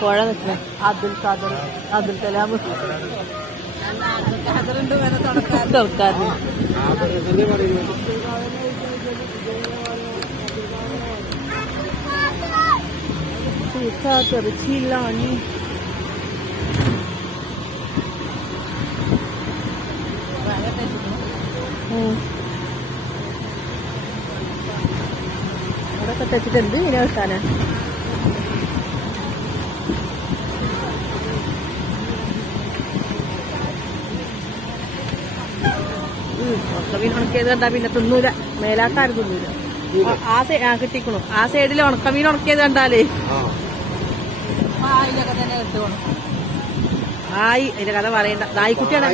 പുഴ നിൽക്കണേ അബ്ദുൽ കലാം തുറക്കാറ് തെറിച്ചില്ലാണി അതൊക്കെ തെച്ചിട്ട് എന്ത് ഇങ്ങനെ വെക്കാനാ ഉണക്കമീൻ ഉണക്കിയത് കണ്ടാ പിന്നെ തിന്നൂല മേലാക്കാരും തിന്നൂല കിട്ടിക്കണു ആ സൈഡിൽ ഉണക്കമീൻ ഉണക്കിയത് കണ്ടാലേ അതിലൊക്കെ തന്നെ കിട്ടുകയാണ് നായി അതിന്റെ കഥ പറയണ്ട നായിക്കുട്ടിയാണ്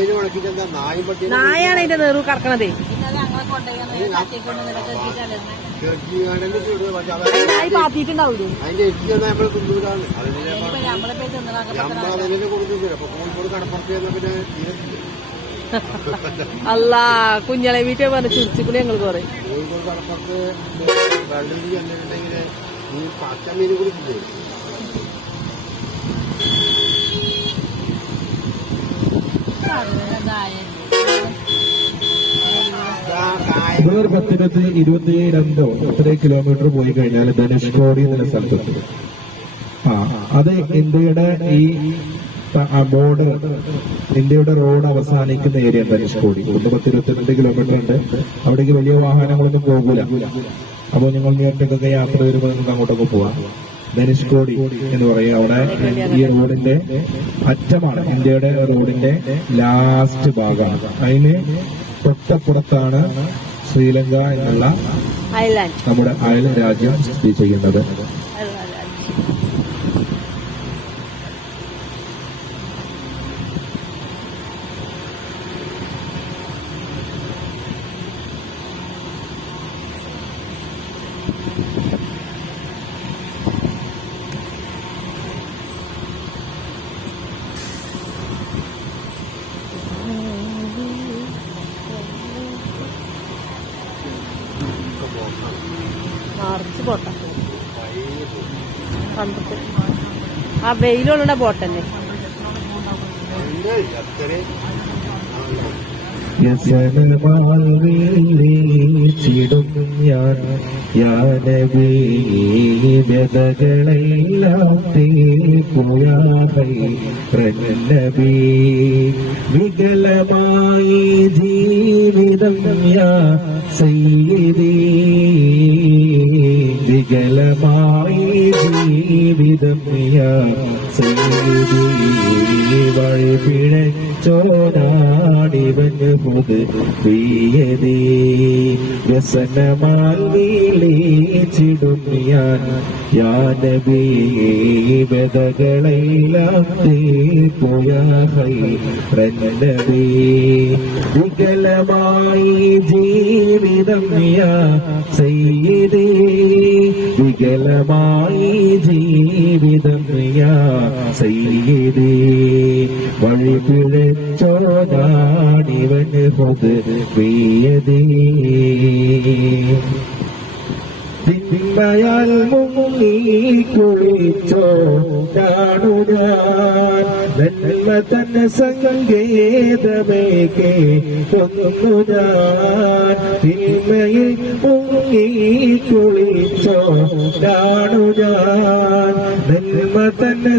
നായാണ് അതിന്റെ നെറു കറക്കണതേ നായി പാത്തിട്ടുണ്ടാവൂലേ അല്ല കുഞ്ഞളെ വീട്ടിൽ പറഞ്ഞ ചുരുച്ചിക്കൂടി ഞങ്ങൾ കുറെ ഇവിടെ ഒരു 22 എത്ര കിലോമീറ്റർ പോയി കഴിഞ്ഞാൽ ധനുഷ്കോടി എന്നുള്ള സ്ഥലത്തുണ്ട്. അത് ഇന്ത്യയുടെ ഈ ബോർഡർ ഇന്ത്യയുടെ റോഡ് അവസാനിക്കുന്ന ഏരിയ ധനുഷ്കോടി. 22 കിലോമീറ്റർ ഉണ്ട്. അവിടേക്ക് വലിയ വാഹനങ്ങളൊന്നും പോകൂല. അപ്പോൾ നിങ്ങൾ ഒറ്റക്കൊക്കെ യാത്ര വരുമ്പോൾ നിങ്ങൾക്ക് അങ്ങോട്ടൊക്കെ പോവാം. ധനുഷ്കോടി എന്ന് പറയും. അവിടെ ഈ റോഡിന്റെ അറ്റമാണ്, ഇന്ത്യയുടെ റോഡിന്റെ ലാസ്റ്റ് ഭാഗമാണ്. അതിന് തൊട്ടപ്പുറത്താണ് ശ്രീലങ്ക എന്നുള്ള നമ്മുടെ അയൽ രാജ്യം സ്ഥിതി ചെയ്യുന്നത്. മറിച്ച് പോട്ടെ ആ വെയിലുള്ള ബോട്ടന്നെ വികലമായി ജീവിതം യാ സയ്യിദീ, വികലമായി ജീവിതം യാ സയ്യിദീ, വഴി പിഴച്ചോടാടിവന് പൊതു പ്രിയതേ, വ്യസനമാൽ വീളിച്ചിടും ഞാൻ യാ നബി, വ്യതകളെല്ലാം പോയ ഹൈറന്നബി, വികലമായി ജീവിതം യാ സയ്യിദീ, വികലമായി ജീവിതം യാ സയ്യിദീ, വഴി പിഴച്ചോടാടിവന് പൊതു പ്രിയതേ, തിന്മയാൽ മുങ്ങി കുളിച്ചോ കാണു ഞാൻ, നന്മ തന്നെ സങ്കേതമേക്കെ കൊന്നു ഞാൻ, തിന്മയിൽ മുങ്ങി കുളിച്ചോ കാണു ഞാൻ, നന്മ തന്നെ